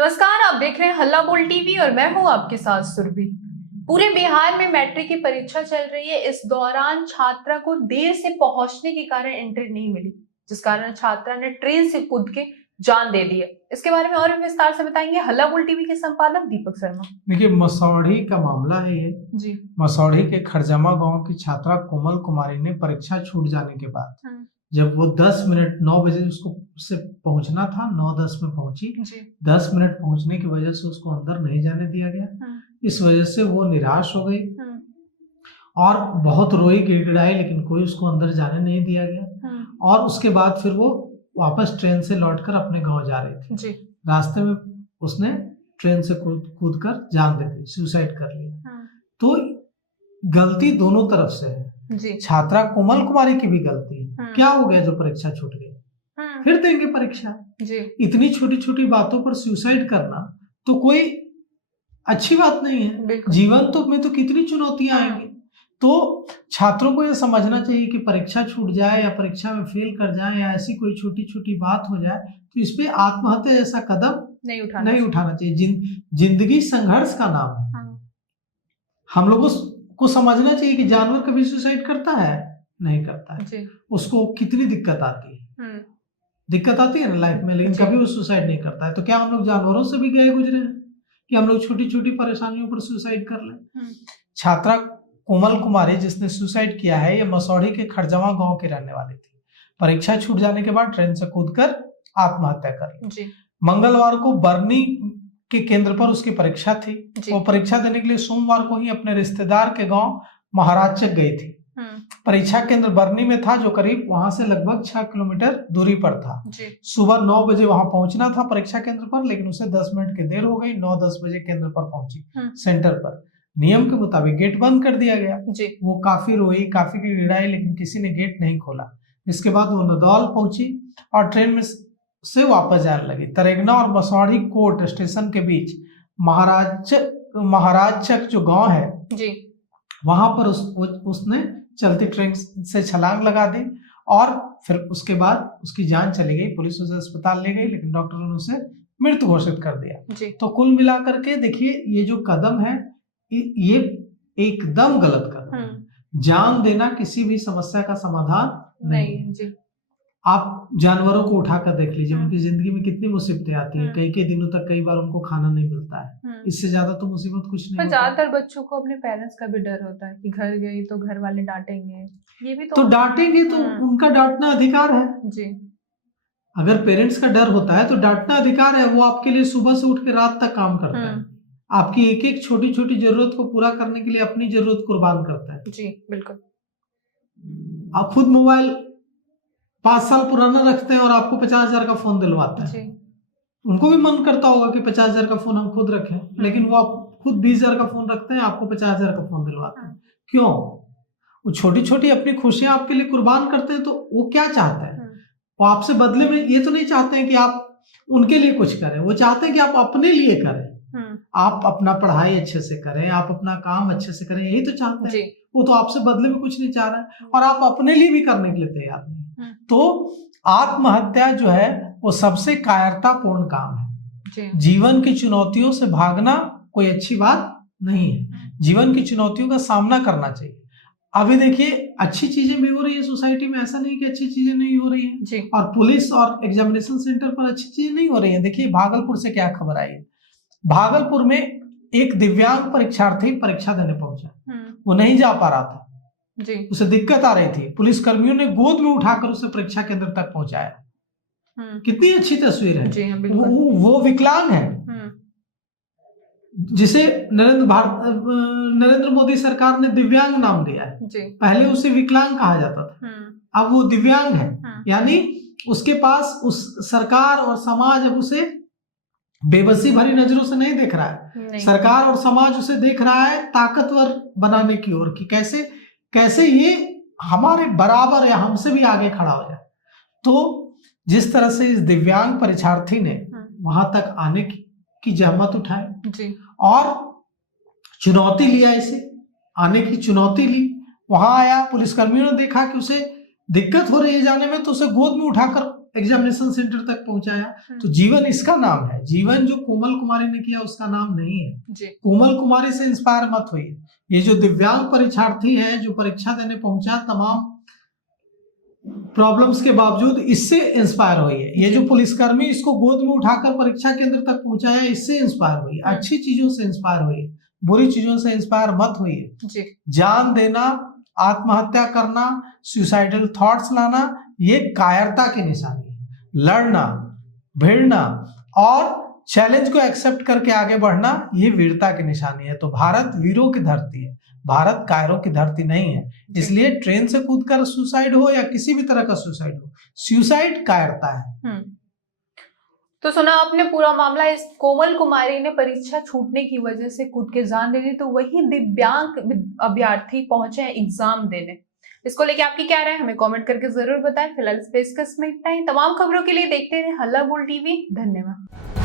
नमस्कार, आप देख रहे हैं हल्ला बोल टीवी और मैं हूं आपके साथ सुरभि। पूरे बिहार में मैट्रिक की परीक्षा चल रही है। इस दौरान छात्रा को देर से पहुंचने के कारण एंट्री नहीं मिली, जिस कारण छात्रा ने ट्रेन से कूद के जान दे दी है। इसके बारे में और भी विस्तार से बताएंगे हल्ला बोल टीवी के संपादक दीपक शर्मा। देखिए, मसौढ़ी का मामला है ये जी। मसौढ़ी के खरजमा गांव की छात्रा कोमल कुमारी ने परीक्षा छूट जाने के बाद जब वो 10 मिनट 9 बजे उससे पहुंचना था, 9:10 में पहुंची। 10 मिनट पहुंचने की वजह से उसको अंदर नहीं जाने दिया गया। इस वजह से वो निराश हो गई और बहुत रोई गिड़गिड़ाई, लेकिन कोई उसको अंदर जाने नहीं दिया गया। और उसके बाद फिर वो वापस ट्रेन से लौटकर अपने गांव जा रही थी। रास्ते में उसने ट्रेन से कूद कर जान दे दी, सुसाइड कर लिया। तो गलती दोनों तरफ से है। छात्रा कोमल कुमारी की भी गलती है। क्या हो गया जो परीक्षा छूट गई? फिर देंगे परीक्षा। इतनी छोटी छोटी बातों पर सुसाइड करना तो कोई अच्छी बात नहीं है। जीवन तो में तो कितनी चुनौतियां आएंगी। तो छात्रों को यह समझना चाहिए कि परीक्षा छूट जाए या परीक्षा में फेल कर जाए या ऐसी कोई छोटी छोटी बात हो जाए तो इस पे आत्महत्या जैसा कदम नहीं उठाना चाहिए। जिंदगी संघर्ष का नाम है। हम लोगों को समझना चाहिए कि जानवर कभी सुसाइड करता है? नहीं करता है। उसको कितनी दिक्कत आती है, दिक्कत आती है ना लाइफ में, लेकिन कभी वो सुसाइड नहीं करता है। तो क्या हम लोग जानवरों से भी गए गुजरे हैं कि हम लोग छोटी छोटी परेशानियों पर सुसाइड कर लें? छात्रा कोमल कुमारी जिसने सुसाइड किया है, ये मसौढ़ी के खरजमा गांव की रहने वाली थी। परीक्षा छूट जाने के बाद ट्रेन से कूदकर आत्महत्या कर ली। मंगलवार को बरनी के केंद्र पर उसकी परीक्षा थी। वो परीक्षा देने के लिए सोमवार को ही अपने रिश्तेदार के गांव महाराजचक गई थी। परीक्षा केंद्र बरनी में था, जो करीब वहां से लगभग 6 किलोमीटर दूरी पर था। सुबह 9 बजे वहां पहुंचना था परीक्षा केंद्र पर, लेकिन उसे 10 मिनट की देर हो गई। 9:10 बजे केंद्र पर पहुंची। सेंटर पर नियम के मुताबिक गेट बंद कर दिया गया। वो काफी रोई, काफी गिड़गिड़ाई, लेकिन किसी ने गेट नहीं खोला। इसके बाद वो नदौल पहुंची और ट्रेन में से वापस जाने लगी। तरेगना और मसौढ़ी कोर्ट स्टेशन के बीच महाराजचक जो गांव है वहां पर उसने चलती ट्रेन से छलांग लगा दी और फिर उसके बाद उसकी जान चली गई। पुलिस उसे अस्पताल ले गई, लेकिन डॉक्टरों ने उसे मृत घोषित कर दिया। तो कुल मिलाकर के देखिए, ये जो कदम है ये एकदम गलत कदम है। जान देना किसी भी समस्या का समाधान नहीं। आप जानवरों को उठाकर देख लीजिए, उनकी जिंदगी में कितनी मुसीबतें आती हैं। कई दिनों तक कई बार उनको खाना नहीं मिलता है। इससे ज्यादा तो मुसीबत कुछ नहीं। ज्यादातर बच्चों को अपने पेरेंट्स का भी डर होता है कि घर गई तो घर वाले डांटेंगे। ये भी तो डांटेंगे तो उनका डांटना अधिकार है जी। अगर पेरेंट्स का डर होता है तो डांटना अधिकार है। वो आपके लिए सुबह से उठ के रात तक काम करता है। आपकी एक एक छोटी छोटी जरूरत को पूरा करने के लिए अपनी जरूरत कुर्बान करता है जी। बिल्कुल। आप खुद मोबाइल 5 साल पुराना रखते हैं और आपको 50,000 का फोन दिलवाते हैं। उनको भी मन करता होगा कि 50,000 का फोन हम खुद रखें, लेकिन वो आप खुद 20,000 का फोन रखते हैं, आपको 50,000 का फोन दिलवाते हैं। क्यों? वो छोटी छोटी अपनी खुशियां आपके लिए कुर्बान करते हैं। तो वो क्या चाहते हैं? वो आपसे बदले में ये तो नहीं चाहते हैं कि आप उनके लिए कुछ करें। वो चाहते हैं कि आप अपने लिए करें। आप अपना पढ़ाई अच्छे से करें, आप अपना काम अच्छे से करें, यही तो चाहते हैं। वो तो आपसे बदले में कुछ नहीं चाह रहा है और आप अपने लिए भी करने के लिए तैयार नहीं। तो आत्महत्या जो है वो सबसे कायरतापूर्ण काम है। जीवन की चुनौतियों से भागना कोई अच्छी बात नहीं है। जीवन की चुनौतियों का सामना करना चाहिए। अभी देखिए, अच्छी चीजें भी हो रही है सोसाइटी में, ऐसा नहीं कि अच्छी चीजें नहीं हो रही हैं। और पुलिस और एग्जामिनेशन सेंटर पर अच्छी चीजें नहीं हो रही है। देखिए भागलपुर से क्या खबर आई है। भागलपुर में एक दिव्यांग परीक्षार्थी परीक्षा देने पहुंचा। वो नहीं जा पा रहा था जी। उसे दिक्कत आ रही थी। पुलिस कर्मियों ने गोद में उठाकर उसे परीक्षा केंद्र तक पहुंचाया। कितनी अच्छी तस्वीर है जी। वो विकलांग है जिसे नरेंद्र मोदी सरकार ने दिव्यांग नाम दिया है जी। पहले उसे विकलांग कहा जाता था, अब वो दिव्यांग है। यानी उसके पास उस सरकार और समाज अब उसे बेबसी भरी नजरों से नहीं देख रहा है। सरकार और समाज उसे देख रहा है ताकतवर बनाने की ओर कि कैसे ये हमारे बराबर या हमसे भी आगे खड़ा हो जाए। तो जिस तरह से इस दिव्यांग परीक्षार्थी ने वहां तक आने की जहमत उठाई जी। और चुनौती लिया, इसे आने की चुनौती ली, वहां आया, पुलिसकर्मियों ने देखा कि उसे दिक्कत हो रही है जाने में, तो उसे गोद में उठाकर एग्जामिनेशन सेंटर तक पहुंचाया। तो जीवन इसका नाम है, जीवन जो कोमल कुमारी ने किया उसका नाम नहीं है। कोमल कुमारी से इंस्पायर मत होइए। ये जो दिव्यांग परीक्षार्थी है जो परीक्षा देने पहुंचा, तमाम प्रॉब्लम्स के बावजूद, इससे इंस्पायर होइए। ये जो पुलिसकर्मी इसको गोद में उठाकर परीक्षा केंद्र तक पहुंचाया, इससे इंस्पायर होइए। अच्छी चीजों से इंस्पायर होइए, बुरी चीजों से इंस्पायर मत होइए। जान देना, आत्महत्या करना, सुसाइडल थॉट्स लाना, ये कायरता की निशानी है। लड़ना, भिड़ना और चैलेंज को एक्सेप्ट करके आगे बढ़ना, ये वीरता की निशानी है। तो भारत वीरों की धरती है, भारत कायरों की धरती नहीं है। इसलिए ट्रेन से कूदकर सुसाइड हो या किसी भी तरह का सुसाइड हो, सुसाइड कायरता है। तो सुना आपने पूरा मामला। इस कोमल कुमारी ने परीक्षा छूटने की वजह से खुद के जान ले ली, तो वही दिव्यांग अभ्यर्थी पहुंचे हैं एग्जाम देने। इसको लेके आपकी क्या राय है, हमें कमेंट करके जरूर बताएं। फिलहाल इस पे इसमें इतना ही। तमाम खबरों के लिए देखते रहे हल्ला बोल टीवी। धन्यवाद।